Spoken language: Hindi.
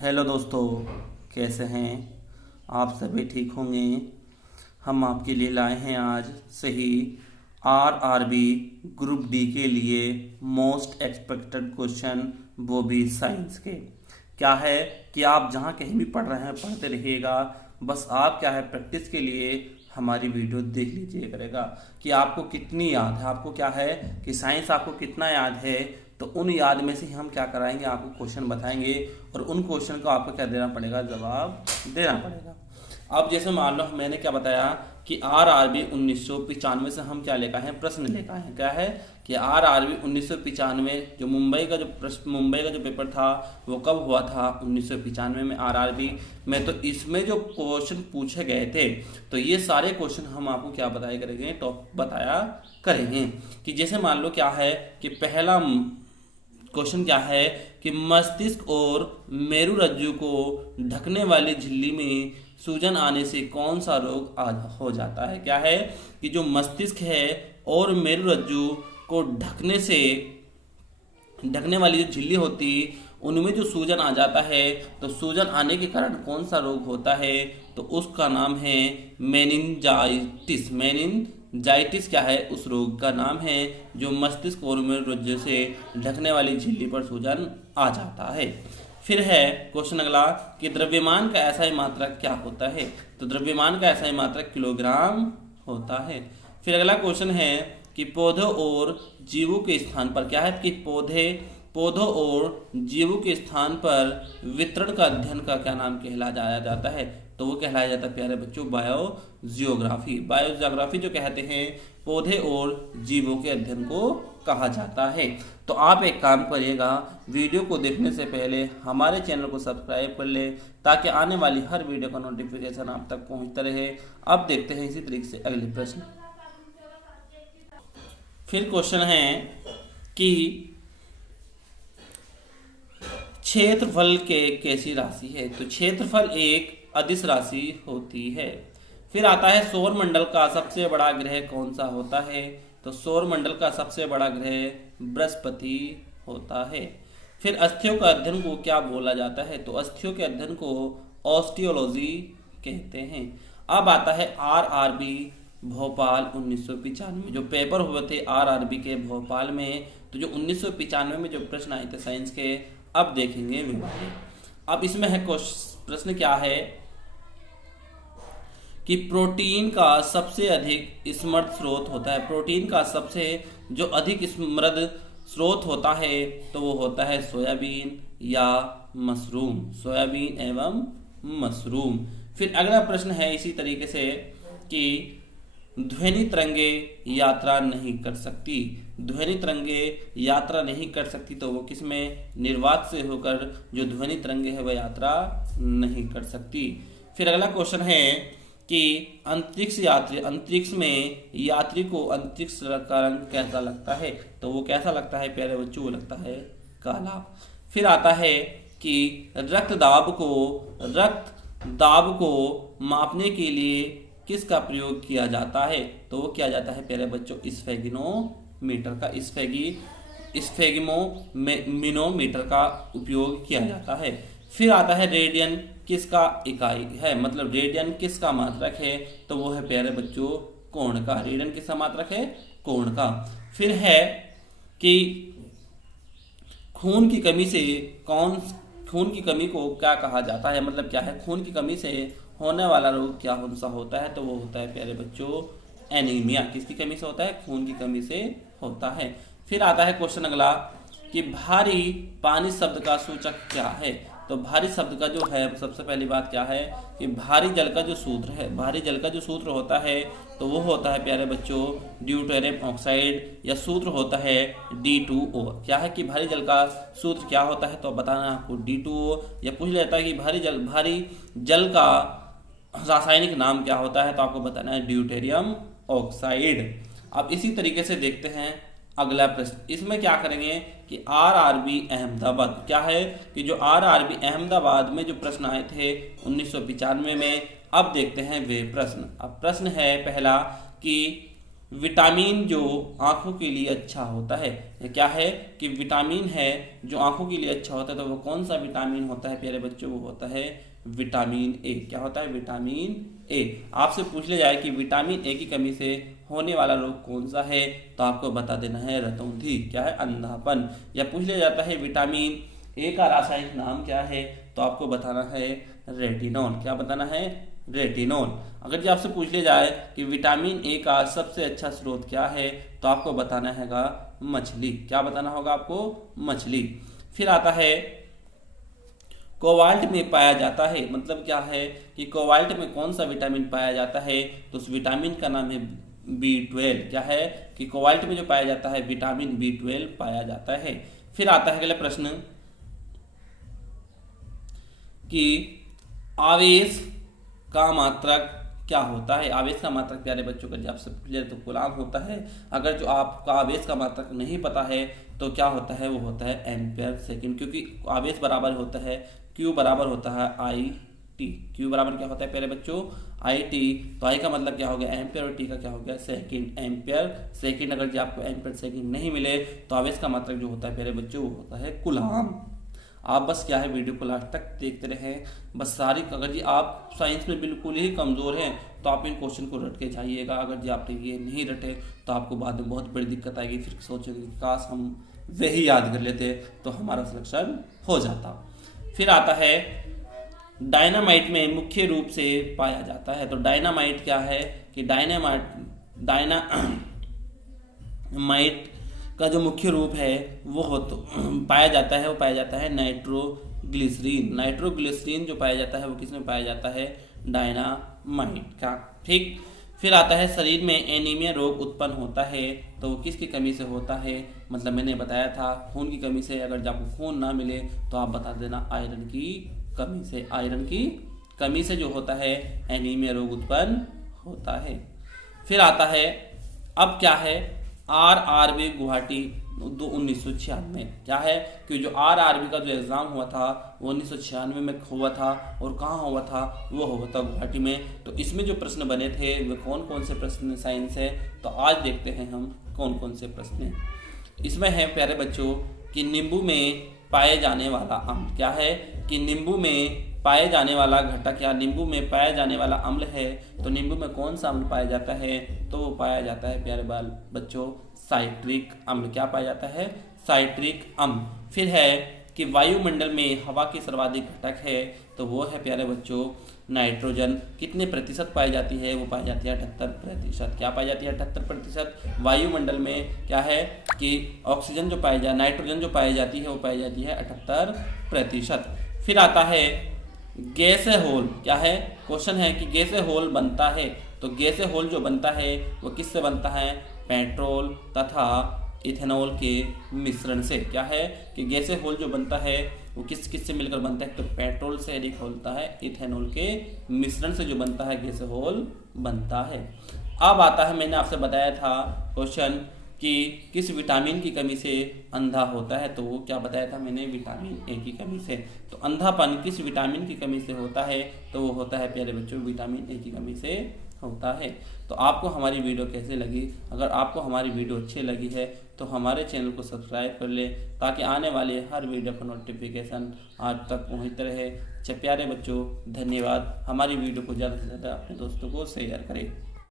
हेलो दोस्तों, कैसे हैं आप? सभी ठीक होंगे। हम आपके लिए लाए हैं आज सही आरआरबी ग्रुप डी के लिए मोस्ट एक्सपेक्टेड क्वेश्चन, वो भी साइंस के। क्या है कि आप जहाँ कहीं भी पढ़ रहे हैं पढ़ते रहिएगा। बस आप क्या है प्रैक्टिस के लिए हमारी वीडियो देख लीजिए करेगा कि आपको कितनी याद है। आपको क्या है कि साइंस आपको कितना याद है, तो उन याद में से ही हम क्या कराएंगे, आपको क्वेश्चन बताएंगे और उन क्वेश्चन को आपको क्या देना पड़ेगा, जवाब देना पड़ेगा। अब जैसे मान लो मैंने क्या बताया कि आरआरबी 1995 से हम क्या लेकर आए हैं, प्रश्न लेकर आए हैं। क्या है कि आरआरबी 1995 जो मुंबई का जो पेपर था वो कब हुआ था, 1995 में आरआरबी में। तो इसमें जो क्वेश्चन पूछे गए थे तो ये सारे क्वेश्चन हम आपको क्या बताया करेंगे, बताया करेंगे। कि जैसे मान लो क्या है कि पहला क्वेश्चन क्या है कि मस्तिष्क और मेरुरज्जु को ढकने वाली झिल्ली में सूजन आने से कौन सा रोग हो जाता है। क्या है कि जो मस्तिष्क है और मेरुरज्जु को ढकने वाली जो झिल्ली होती उनमें जो सूजन आ जाता है, तो सूजन आने के कारण कौन सा रोग होता है, तो उसका नाम है मेनिंजाइटिस। मेनिंजाइटिस क्या है, उस रोग का नाम है जो मस्तिष्क और मेरुरज्जु से ढकने वाली झिल्ली पर सूजन आ जाता है। फिर है क्वेश्चन अगला कि द्रव्यमान का एसआई मात्रक क्या होता है, तो द्रव्यमान का एसआई मात्रक किलोग्राम होता है। फिर अगला क्वेश्चन है कि पौधों और जीवों के स्थान पर क्या है कि पौधों और जीवों के स्थान पर वितरण का अध्ययन का क्या नाम कहलाया जाता है, तो वो कहलाया जाता है प्यारे बच्चों बायोजियोग्राफी। बायोजियोग्राफी जो कहते हैं पौधे और जीवों के अध्ययन को कहा जाता है। तो आप एक काम करिएगा, वीडियो को देखने से पहले हमारे चैनल को सब्सक्राइब कर ले ताकि आने वाली हर वीडियो का नोटिफिकेशन आप तक पहुंचता रहे। अब देखते हैं इसी तरीके से अगले प्रश्न। फिर क्वेश्चन है कि क्षेत्रफल के कैसी राशि है, तो क्षेत्रफल एक अदिश राशि होती है। फिर आता है सौर मंडल का सबसे बड़ा ग्रह कौन सा होता है, तो सौर मंडल का सबसे बड़ा ग्रह बृहस्पति होता है। फिर अस्थियों का अध्ययन को क्या बोला जाता है, तो अस्थियों के अध्ययन को ऑस्टियोलॉजी कहते हैं। अब आता है आरआरबी भोपाल 1995 जो पेपर हुए थे आरआरबी के भोपाल में, तो जो 1995 में जो प्रश्न आए थे साइंस के, अब देखेंगे विभाग। अब इसमें है प्रश्न क्या है कि प्रोटीन का सबसे अधिक समृद्ध स्रोत होता है। प्रोटीन का सबसे जो अधिक समृद्ध स्रोत होता है तो वो होता है सोयाबीन या मशरूम, सोयाबीन एवं मशरूम। फिर अगला प्रश्न है इसी तरीके से कि ध्वनि तरंगे यात्रा नहीं कर सकती। ध्वनि तरंगे यात्रा नहीं कर सकती तो वो किसमें, निर्वात से होकर जो ध्वनि तरंगे है वह यात्रा नहीं कर सकती। फिर अगला क्वेश्चन है कि अंतरिक्ष में यात्री को अंतरिक्ष का रंग कैसा लगता है, तो वो कैसा लगता है प्यारे बच्चों, वो लगता है काला। फिर आता है कि रक्तदाब को मापने के लिए किसका प्रयोग किया जाता है, तो वो किया जाता है प्यारे बच्चों स्फेगिनोमीटर का, स्फेगिमोमीटर का उपयोग किया जाता है। फिर आता है रेडियन किसका इकाई है, मतलब रेडियन किसका मात्रक है, तो वो है प्यारे बच्चों कोण का। रेडियन किसका मात्रक है, कोण का। फिर है कि खून की कमी को क्या कहा जाता है, मतलब क्या है खून की कमी से होने वाला रोग क्या कौन सा होता है, तो वो होता है प्यारे बच्चों एनीमिया। किसकी कमी से होता है, खून की कमी से होता है। फिर आता है क्वेश्चन अगला कि भारी पानी शब्द का सूचक क्या है, तो भारी शब्द का जो है सबसे पहली बात क्या है कि भारी जल का जो सूत्र है, भारी जल का जो सूत्र होता है तो वो होता है प्यारे बच्चों ड्यूटेरियम ऑक्साइड, या सूत्र होता है D2O। क्या है कि भारी जल का सूत्र क्या होता है, तो बताना आपको D2O। या पूछ लेता है कि भारी जल का रासायनिक नाम क्या होता है, तो आपको बताना है ड्यूटेरियम ऑक्साइड। अब इसी तरीके से देखते हैं अगला प्रश्न। इसमें क्या करेंगे कि आरआरबी अहमदाबाद, क्या है कि जो आरआरबी अहमदाबाद में जो प्रश्न आए थे 1995 में, अब देखते हैं वे प्रश्न। अब प्रश्न है पहला कि विटामिन जो आंखों के लिए अच्छा होता है। ये क्या है कि विटामिन है जो आंखों के लिए अच्छा होता है, तो वो कौन सा विटामिन होता है प्यारे बच्चों? वो होता है विटामिन ए। क्या होता है? Vitamin A. आपसे पूछ लिया जाए कि विटामिन ए की कमी से होने वाला रोग कौन सा है, तो आपको बता देना है रतौंधी। क्या है? अंधापन। या पूछ लिया जाता है विटामिन ए का रासायनिक नाम क्या है, तो आपको बताना है रेटिनॉल। क्या बताना है? रेटिनॉल। अगर जी आपसे पूछ लिया जाए कि विटामिन ए का सबसे अच्छा स्रोत क्या है, तो आपको बताना हैगा मछली। क्या बताना होगा आपको? मछली। फिर आता है कोबाल्ट में पाया जाता है। मतलब क्या है कि कोबाल्ट में कौन सा विटामिन पाया जाता है, तो उस विटामिन का नाम है B12। क्या है कि कोबाल्ट में जो पाया जाता है विटामिन B12 पाया जाता है। फिर आता है अगला प्रश्न कि आवेश का मात्रक क्या होता है। आवेश का मात्रक प्यारे बच्चों का जब आपसे पूछ ले तो कूलाम होता है। अगर जो आपका आवेश का मात्रक नहीं पता है तो क्या होता है? वो होता है एम्पियर सेकंड, क्योंकि आवेश बराबर होता है Q बराबर होता है IT। Q बराबर क्या होता है प्यारे बच्चों? IT। तो I का मतलब क्या हो गया? एम्पियर, और T का क्या हो गया? सेकंड। Ampere second. अगर जो आपको एम्पियर सेकंड नहीं मिले तो आवेश का मात्रक जो होता है प्यारे बच्चों वो होता है कूलाम। आप बस क्या है वीडियो को लास्ट तक देखते रहें। बस सारी, अगर जी आप साइंस में बिल्कुल ही कमज़ोर हैं तो आप इन क्वेश्चन को रट के जाइएगा। अगर जी आपने ये नहीं रटे तो आपको बाद में बहुत बड़ी दिक्कत आएगी। फिर सोचेंगे कि काश हम वही याद कर लेते तो हमारा सिलेक्शन हो जाता। फिर आता है डायनामाइट में मुख्य रूप से पाया जाता है। तो डायनामाइट क्या है कि डायनामाइट का जो मुख्य रूप है वो पाया जाता है, वो पाया जाता है नाइट्रोग्लिसरीन। नाइट्रोग्लिसरीन जो पाया जाता है वो किसमें पाया जाता है? डायनामाइट का। ठीक। फिर आता है शरीर में एनीमिया रोग उत्पन्न होता है, तो वो किसकी कमी से होता है? मतलब मैंने बताया था खून की कमी से। अगर जब आपको खून ना मिले तो आप बता देना आयरन की कमी से। आयरन की कमी से जो होता है एनीमिया रोग उत्पन्न होता है। फिर आता है अब क्या है RRB गुवाहाटी 1996। क्या है कि जो RRB का जो एग्ज़ाम हुआ था वो 1996 में हुआ था। और कहाँ हुआ था? वो हुआ था गुवाहाटी में। तो इसमें जो प्रश्न बने थे वे कौन कौन से प्रश्न साइंस है, तो आज देखते हैं हम कौन कौन से प्रश्न हैं। इसमें है प्यारे बच्चों कि नींबू में पाए जाने वाला अम्ल। क्या है कि नींबू में पाए जाने वाला घटक या नींबू में पाया जाने वाला अम्ल है, तो नींबू में कौन सा अम्ल पाया जाता है? तो वो पाया जाता है प्यारे बच्चों साइट्रिक अम्ल। क्या पाया जाता है? साइट्रिक अम्ल। फिर है कि वायुमंडल में हवा की सर्वाधिक घटक है, तो वो है प्यारे बच्चों नाइट्रोजन। कितने प्रतिशत पाई जाती है? वो पाई जाती है 78%। क्या पाई जाती है? 78%। वायुमंडल में क्या है कि ऑक्सीजन जो पाई जा नाइट्रोजन जो पाई जाती है वो पाई जाती है 78%। फिर आता है गैसे होल। क्या है? क्वेश्चन है कि गैसे होल बनता है, तो गैसे होल जो बनता है वो किससे बनता है? पेट्रोल तथा इथेनॉल के मिश्रण से। क्या है कि गैसे होल जो बनता है वो किस किस से मिलकर बनता है? तो पेट्रोल से अधिक होता है इथेनॉल के मिश्रण से जो बनता है गैसे होल बनता है। अब आता है, मैंने आपसे बताया था क्वेश्चन कि किस विटामिन की कमी से अंधा होता है, तो वो क्या बताया था मैंने? विटामिन ए की कमी से। तो अंधापन किस विटामिन की कमी से होता है? तो वो होता है प्यारे बच्चों विटामिन ए की कमी से होता है। तो आपको हमारी वीडियो कैसे लगी? अगर आपको हमारी वीडियो अच्छी लगी है तो हमारे चैनल को सब्सक्राइब कर ले, ताकि आने वाले हर वीडियो का नोटिफिकेशन आप तक पहुँचते रहे। प्यारे बच्चों धन्यवाद। हमारी वीडियो को ज़्यादा से ज़्यादा अपने दोस्तों को शेयर करें।